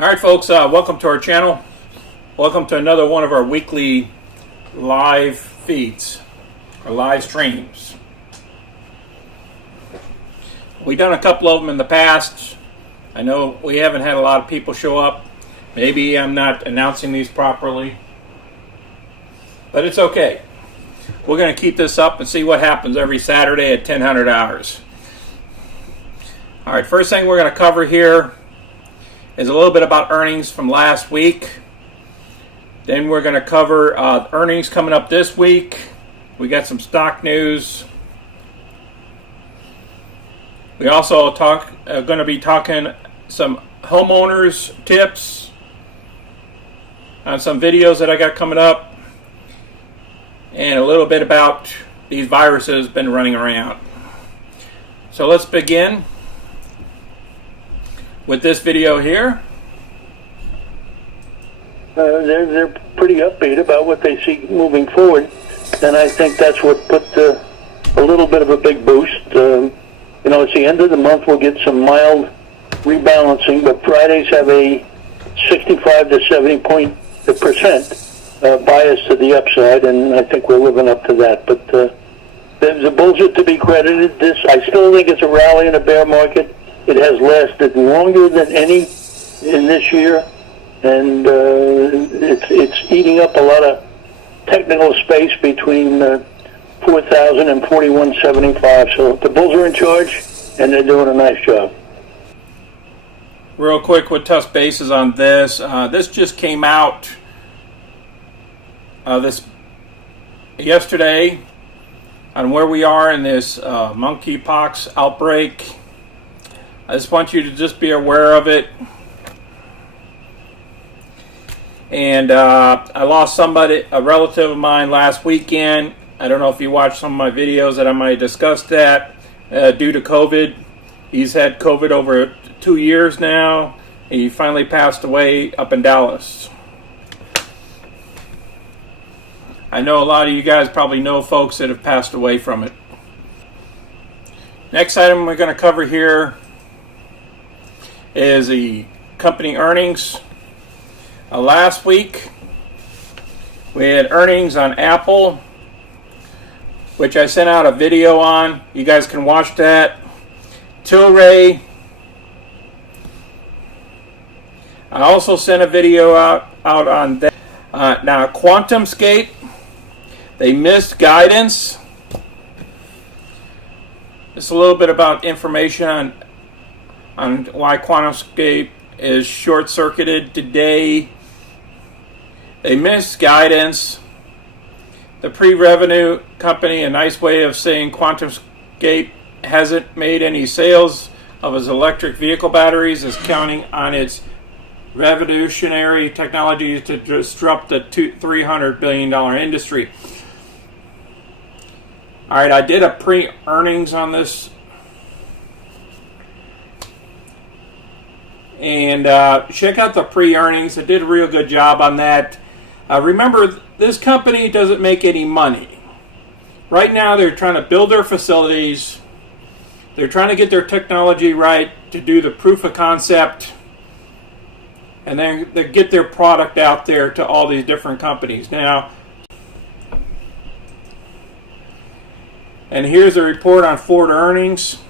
All right, folks, welcome to our channel. Welcome to another one of our weekly live feeds, or live streams. We've done a couple of them in the past. I know we haven't had a lot of people show up. Maybe I'm not announcing these properly, but it's okay. We're going to keep this up and see what happens every Saturday at 1000 hours. All right, first thing we're going to cover here is a little bit about earnings from last week. Then we're going to cover earnings coming up this week. We got some stock news. We also going to be talking some homeowners tips on some videos that I got coming up, and a little bit about these viruses been running around. So let's begin with this video here. They're pretty upbeat about what they see moving forward, and I think that's what put a little bit of a big boost. It's the end of the month. We'll get some mild rebalancing, but Fridays have a 65 to 70% bias to the upside, and I think we're living up to that. But there's a bullshit to be credited. I still think it's a rally in a bear market. It has lasted longer than any in this year, and it's eating up a lot of technical space between 4,000 and 4175. So the bulls are in charge, and they're doing a nice job. Real quick with touch bases on this. This just came out this yesterday on where we are in this monkeypox outbreak. I just want you to just be aware of it. And I lost somebody, a relative of mine, last weekend. I don't know if you watched some of my videos that I might discuss that due to COVID. He's had COVID over 2 years now. And he finally passed away up in Dallas. I know a lot of you guys probably know folks that have passed away from it. Next item we're going to cover here is the company earnings. Last week we had earnings on Apple, which I sent out a video on. You guys can watch that. TLRY, I also sent a video out on that. Now QuantumScape, they missed guidance. Just a little bit about information on why QuantumScape is short-circuited today. They missed guidance. The pre-revenue company, a nice way of saying QuantumScape hasn't made any sales of its electric vehicle batteries, is counting on its revolutionary technology to disrupt the $300 billion industry. All right, I did a pre-earnings on this. And check out the pre-earnings. I did a real good job on that. Remember, this company doesn't make any money. Right now, they're trying to build their facilities. They're trying to get their technology right to do the proof of concept. And then they get their product out there to all these different companies. Now, and here's a report on Ford earnings.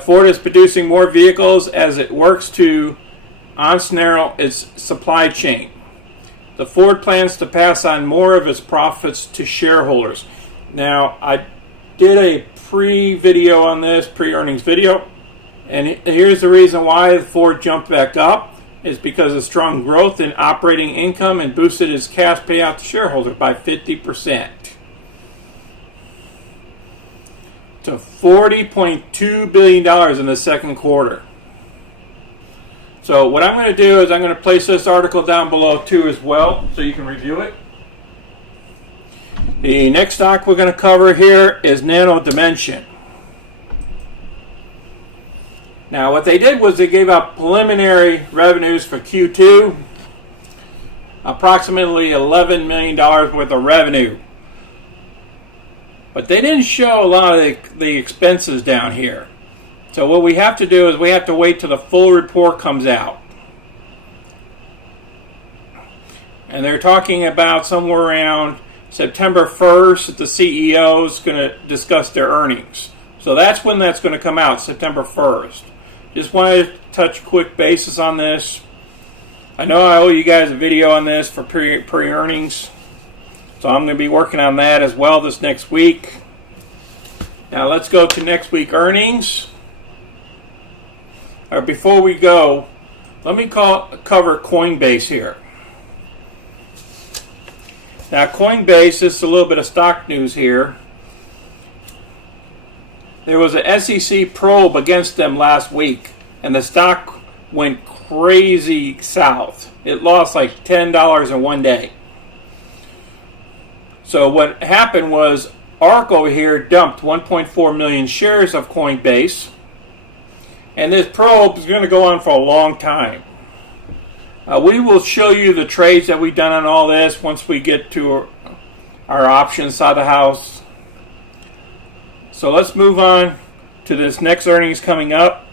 Ford is producing more vehicles as it works to unsnarl its supply chain. The Ford plans to pass on more of its profits to shareholders. Now, I did a pre-video on this, pre-earnings video, and here's the reason why Ford jumped back up, is because of strong growth in operating income and boosted its cash payout to shareholders by 50%. to $40.2 billion in the second quarter. So what I'm going to do is I'm going to place this article down below too as well, so you can review it. The next stock we're going to cover here is Nano Dimension. Now what they did was they gave out preliminary revenues for Q2, approximately $11 million worth of revenue. But they didn't show a lot of the expenses down here. So what we have to do is we have to wait till the full report comes out. And they're talking about somewhere around September 1st that the CEO is going to discuss their earnings. So that's when that's going to come out, September 1st. Just wanted to touch quick basis on this. I know I owe you guys a video on this for pre-earnings. So I'm going to be working on that as well this next week. Now let's go to next week earnings. Before we go, let me cover Coinbase here. Now Coinbase is a little bit of stock news here. There was an SEC probe against them last week, and the stock went crazy south. It lost like $10 in one day. So what happened was ARK over here dumped 1.4 million shares of Coinbase, and this probe is going to go on for a long time. We will show you the trades that we've done on all this once we get to our options side of the house. So let's move on to this next earnings coming up.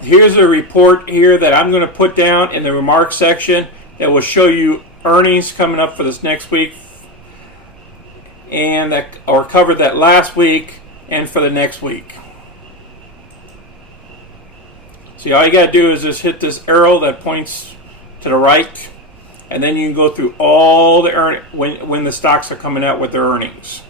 Here's a report here that I'm going to put down in the remarks section that will show you earnings coming up for this next week, and that or covered that last week and for the next week. See, all you got to do is just hit this arrow that points to the right, and then you can go through all the when the stocks are coming out with their earnings.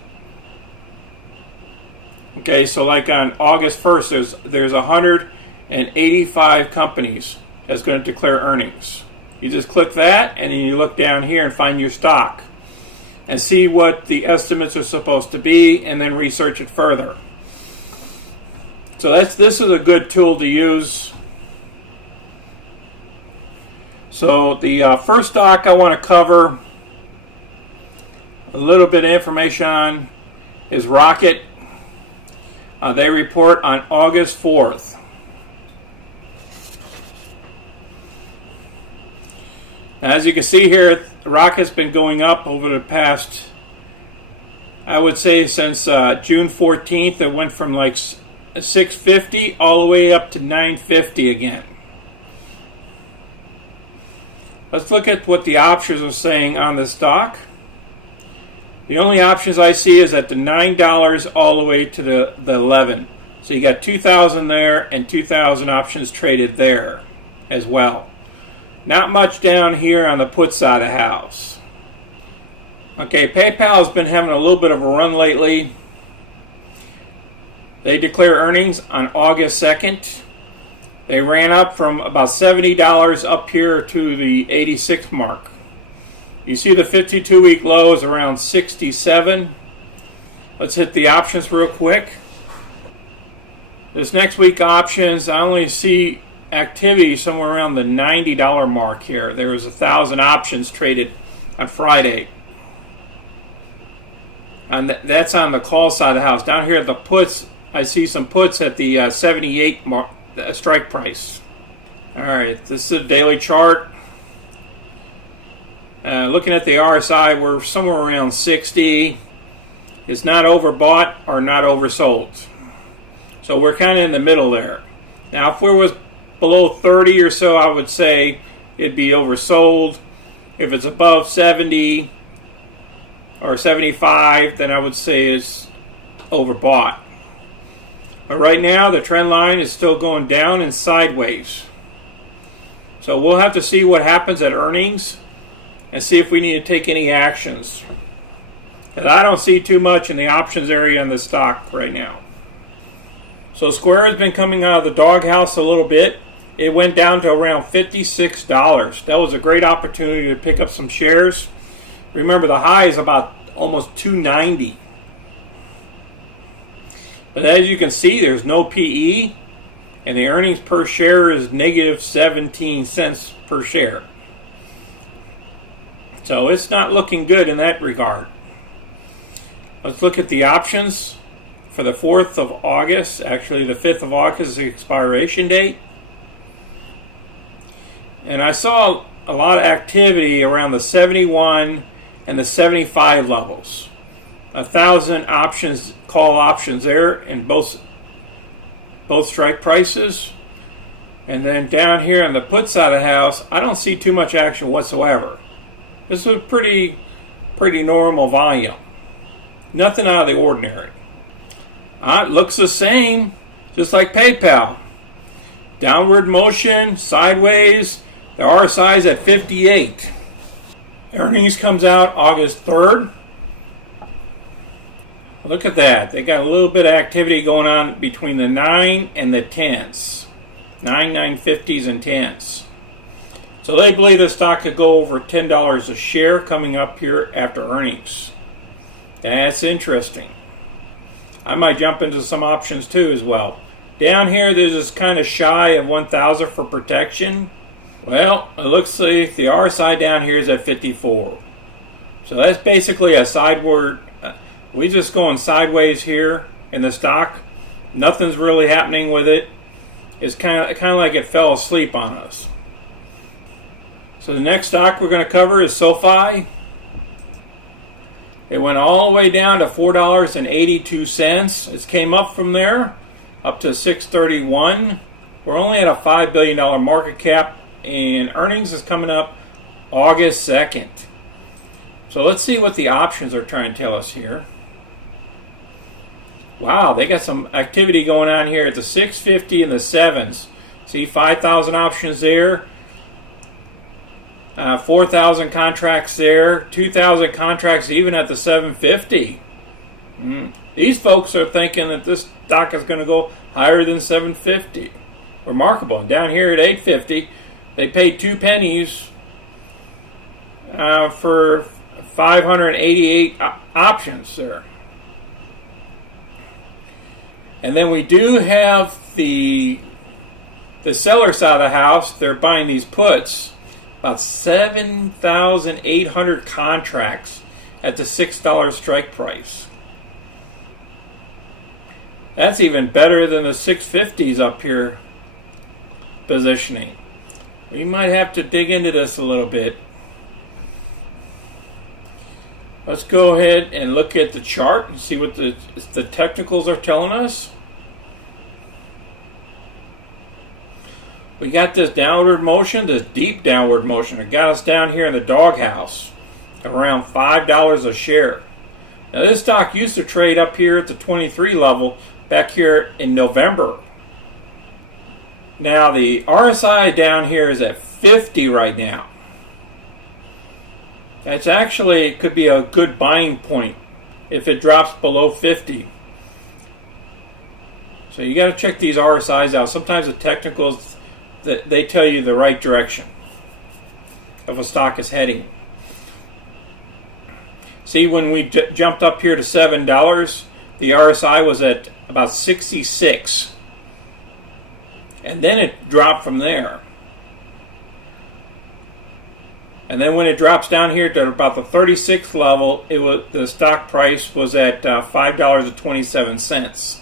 Okay, so like on August 1st, there's 185 companies that's going to declare earnings. You just click that, and then you look down here and find your stock and see what the estimates are supposed to be, and then research it further. So this is a good tool to use. So the first stock I want to cover a little bit of information on is Rocket. They report on August 4th. As you can see here, Rocket's been going up over the past, I would say since June 14th. It went from like 650 all the way up to 950 again. Let's look at what the options are saying on the stock. The only options I see is at the $9 all the way to the 11. So you got 2,000 there and 2,000 options traded there as well. Not much down here on the put side of the house. Okay, PayPal has been having a little bit of a run lately. They declare earnings on August 2nd. They ran up from about $70 up here to the 86 mark. You see the 52-week low is around 67. Let's hit the options real quick. This next week options, I only see activity somewhere around the $90 mark here. There was 1,000 options traded on Friday. And that's on the call side of the house. Down here at the puts, I see some puts at the 78 mark, strike price. All right, this is a daily chart. Looking at the RSI, we're somewhere around 60. It's not overbought or not oversold. So we're kind of in the middle there. Now, if we was below 30 or so, I would say it'd be oversold. If it's above 70 or 75, then I would say it's overbought. But right now, the trend line is still going down and sideways. So we'll have to see what happens at earnings and see if we need to take any actions. And I don't see too much in the options area in the stock right now. So Square has been coming out of the doghouse a little bit. It went down to around $56. That was a great opportunity to pick up some shares. Remember, the high is about almost $290. But as you can see, there's no PE, and the earnings per share is negative 17 cents per share. So it's not looking good in that regard. Let's look at the options for the 4th of August. Actually, the 5th of August is the expiration date. And I saw a lot of activity around the 71 and the 75 levels. 1,000 options, call options there in both strike prices. And then down here on the put side of the house, I don't see too much action whatsoever. This was pretty normal volume. Nothing out of the ordinary. It looks the same, just like PayPal. Downward motion, sideways. The RSI is at 58. Earnings comes out August 3rd. Look at that. They got a little bit of activity going on between the 9 and the 10s. 9.50s and 10s. So they believe the stock could go over $10 a share coming up here after earnings. That's interesting. I might jump into some options too as well. Down here, there's this kind of shy of 1,000 for protection. Well, it looks like the RSI down here is at 54. So that's basically a sideward. We're just going sideways here in the stock. Nothing's really happening with it. It's kind of like it fell asleep on us. So the next stock we're going to cover is SOFI. It went all the way down to $4.82. It came up from there up to $6.31. We're only at a $5 billion market cap, and earnings is coming up August 2nd. So let's see what the options are trying to tell us here. Wow, they got some activity going on here at the 650 and the 7s. See, 5,000 options there. 4,000 contracts there. 2,000 contracts even at the 750. These folks are thinking that this stock is going to go higher than 750. Remarkable. And down here at 850, they paid 2 pennies for 588 options there. And then we do have the seller side of the house. They're buying these puts, about 7,800 contracts at the $6 strike price. That's even better than the 650s up here positioning. We might have to dig into this a little bit. Let's go ahead and look at the chart and see what the technicals are telling us. We got this downward motion, this deep downward motion. It got us down here in the doghouse, around $5 a share. Now this stock used to trade up here at the 23 level back here in November. Now the RSI down here is at 50 right now. That's actually could be a good buying point if it drops below 50. So you got to check these RSIs out. Sometimes the technicals, that they tell you the right direction of a stock is heading. See, when we jumped up here to $7, the RSI was at about 66. And then it dropped from there. And then when it drops down here to about the 36th level, the stock price was at $5.27.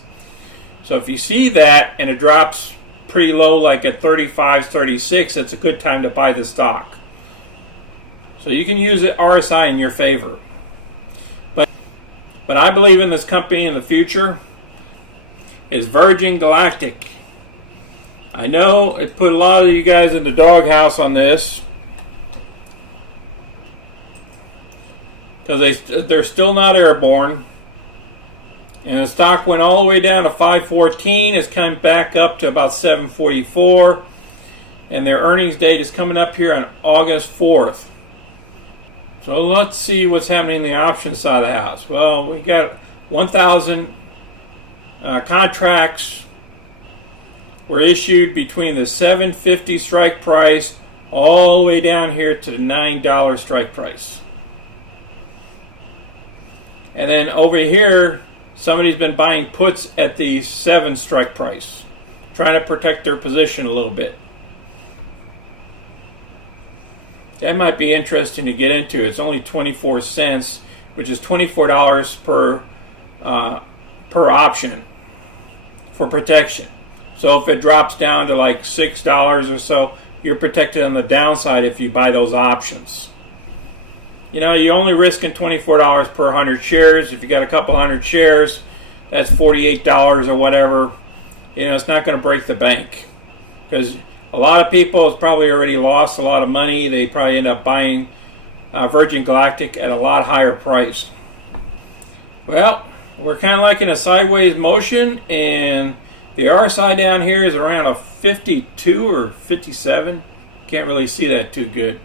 So if you see that and it drops pretty low, like at 35, 36, it's a good time to buy the stock. So you can use the RSI in your favor. But I believe in this company in the future is Virgin Galactic. I know it put a lot of you guys in the doghouse on this because they're still not airborne. And the stock went all the way down to 514. It's come back up to about 744. And their earnings date is coming up here on August 4th. So let's see what's happening in the option side of the house. Well, we got 1,000 contracts were issued between the $7.50 strike price all the way down here to the $9 strike price. And then over here, somebody's been buying puts at the 7 strike price, trying to protect their position a little bit. That might be interesting to get into. It's only 24 cents, which is $24 per option for protection. So if it drops down to like $6 or so, you're protected on the downside if you buy those options. You know, you're only risking $24 per 100 shares. If you got a couple hundred shares, that's $48 or whatever. You know, it's not going to break the bank. Because A lot of people have probably already lost a lot of money. They probably end up buying Virgin Galactic at a lot higher price. Well, we're kind of like in a sideways motion, and the RSI down here is around a 52 or 57. Can't really see that too good.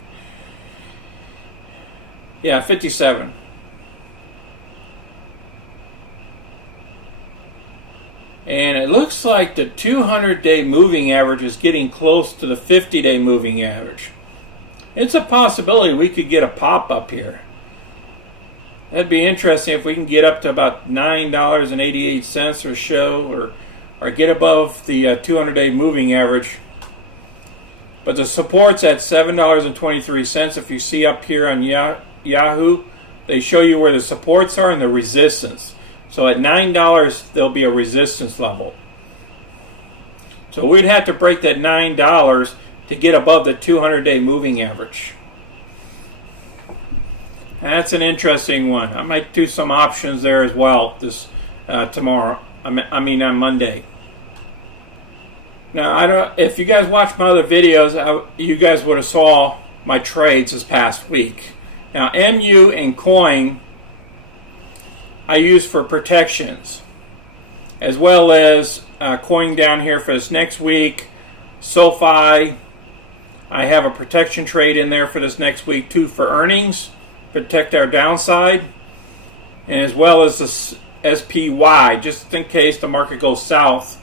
Yeah, 57. And it looks like the 200-day moving average is getting close to the 50-day moving average. It's a possibility we could get a pop up here. That'd be interesting if we can get up to about $9.88 or so, or get above the 200-day moving average. But the support's at $7.23. If you see up here on Yahoo, they show you where the supports are and the resistance. So at $9, there'll be a resistance level. So we'd have to break that $9 to get above the 200-day moving average. That's an interesting one. I might do some options there as well this tomorrow. I mean on Monday. Now, I don't. If you guys watched my other videos, you guys would have saw my trades this past week. Now, MU and coin I use for protections, as well as coin down here for this next week. SOFI, I have a protection trade in there for this next week too for earnings, protect our downside, and as well as the SPY, just in case the market goes south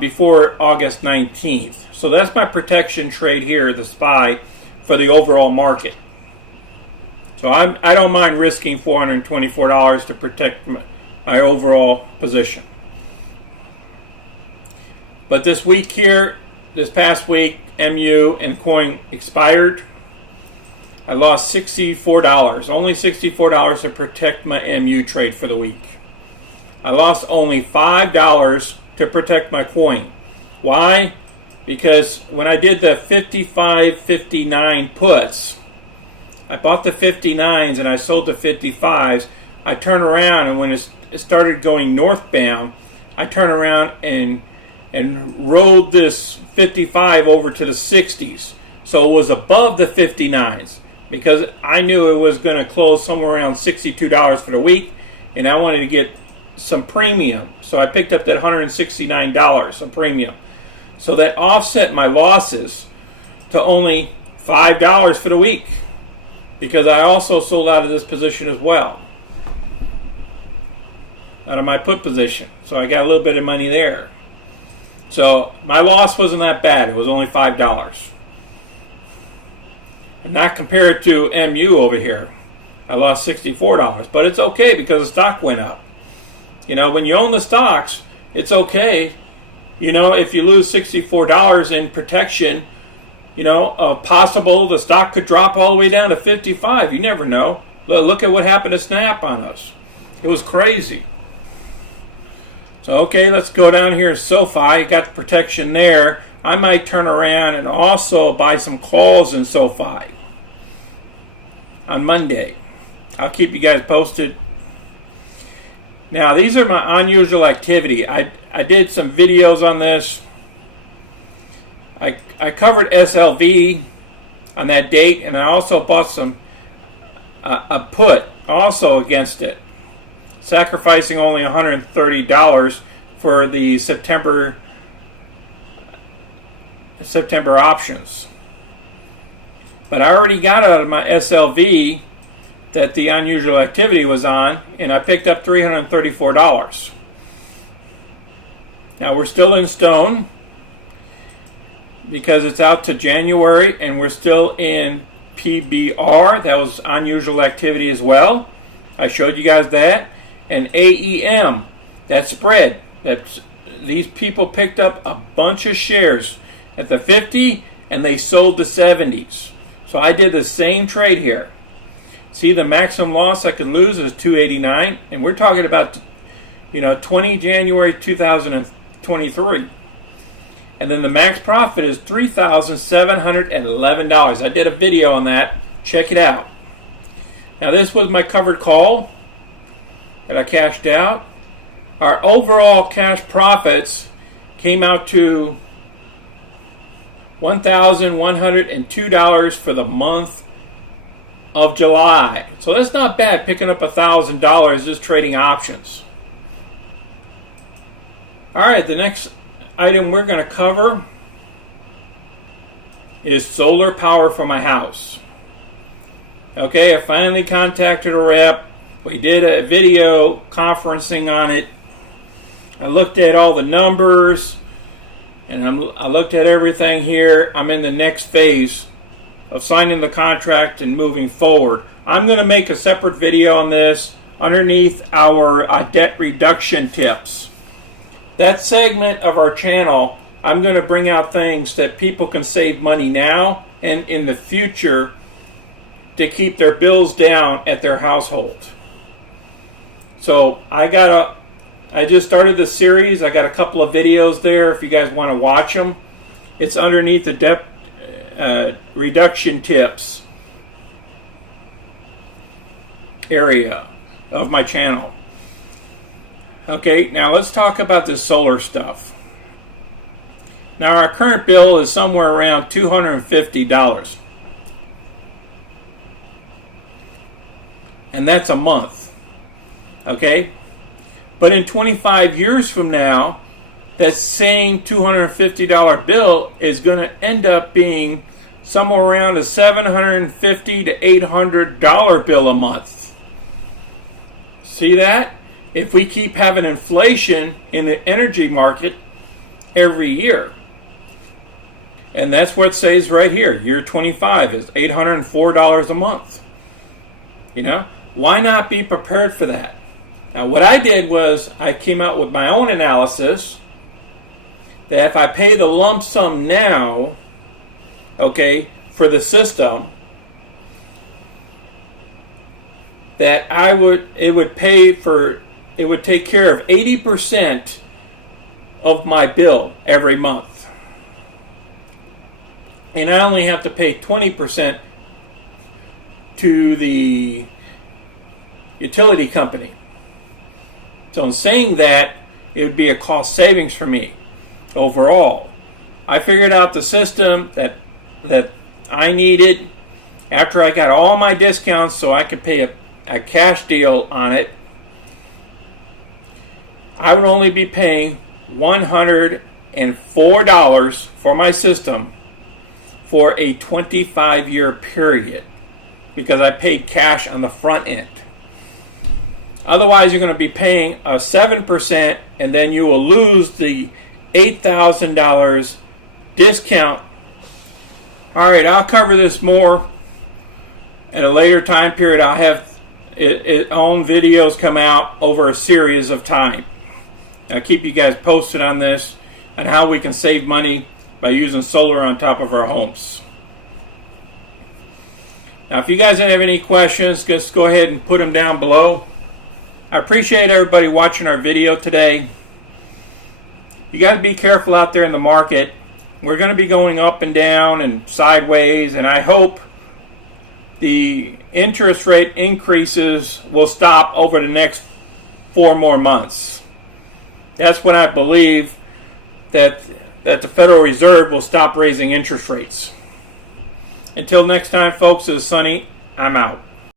before August 19th. So that's my protection trade here, the SPY, for the overall market. So I don't mind risking $424 to protect my overall position. But this week here, this past week, MU and coin expired. I lost $64, only $64 to protect my MU trade for the week. I lost only $5 to protect my coin. Why? Because when I did the 55-59 puts, I bought the 59s and I sold the 55s. I turned around, and when it started going northbound, I turned around and rolled this 55 over to the 60s. So it was above the 59s because I knew it was going to close somewhere around $62 for the week, and I wanted to get some premium. So I picked up that $169 of premium. So that offset my losses to only $5 for the week, because I also sold out of this position as well, out of my put position. So I got a little bit of money there. So my loss wasn't that bad. It was only $5. And not compared to MU over here. I lost $64. But it's okay because the stock went up. You know, when you own the stocks, it's okay. You know, if you lose $64 in protection, you know, possible the stock could drop all the way down to 55. You never know. Look at what happened to Snap on us. It was crazy. So, okay, let's go down here to SOFI. Got the protection there. I might turn around and also buy some calls in SOFI on Monday. I'll keep you guys posted. Now, these are my unusual activity. I did some videos on this. I covered SLV on that date, and I also bought some a put also against it, sacrificing only $130 for the September options. But I already got out of my SLV that the unusual activity was on, and I picked up $334. Now we're still in stone because it's out to January, and we're still in PBR. That was unusual activity as well. I showed you guys that. And AEM, that spread. These people picked up a bunch of shares at the 50 and they sold the 70s. So I did the same trade here. See, the maximum loss I could lose is $289, and we're talking about, 20 January 2023. And then the max profit is $3,711. I did a video on that. Check it out. Now this was my covered call that I cashed out. Our overall cash profits came out to $1,102 for the month of July. So that's not bad, picking up $1,000 just trading options. All right, the next item we're going to cover is solar power for my house. Okay, I finally contacted a rep. We did a video conferencing on it. I looked at all the numbers, and I looked at everything here. I'm in the next phase of signing the contract and moving forward. I'm going to make a separate video on this underneath our debt reduction tips. That segment of our channel, I'm going to bring out things that people can save money now and in the future to keep their bills down at their household. So I just started this series. I got a couple of videos there if you guys want to watch them. It's underneath the debt reduction tips area of my channel. Okay, now let's talk about this solar stuff. Now our current bill is somewhere around $250. And that's a month. Okay? But in 25 years from now, that same $250 bill is going to end up being somewhere around a $750 to $800 bill a month. See that? If we keep having inflation in the energy market every year. And that's what it says right here. Year 25 is $804 a month. You know? Why not be prepared for that? Now, what I did was I came out with my own analysis that if I pay the lump sum now, okay, for the system, that it would take care of 80% of my bill every month. And I only have to pay 20% to the utility company. So in saying that, it would be a cost savings for me overall. I figured out the system that I needed after I got all my discounts so I could pay a cash deal on it. I would only be paying $104 for my system for a 25-year period because I paid cash on the front end. Otherwise, you're going to be paying a 7%, and then you will lose the $8,000 discount. All right, I'll cover this more at a later time period. I'll have its own videos come out over a series of time. I'll keep you guys posted on this and how we can save money by using solar on top of our homes. Now, if you guys don't have any questions, just go ahead and put them down below. I appreciate everybody watching our video today. You got to be careful out there in the market. We're going to be going up and down and sideways, and I hope the interest rate increases will stop over the next 4 more months. That's when I believe that the Federal Reserve will stop raising interest rates. Until next time, folks, this is Sonny. I'm out.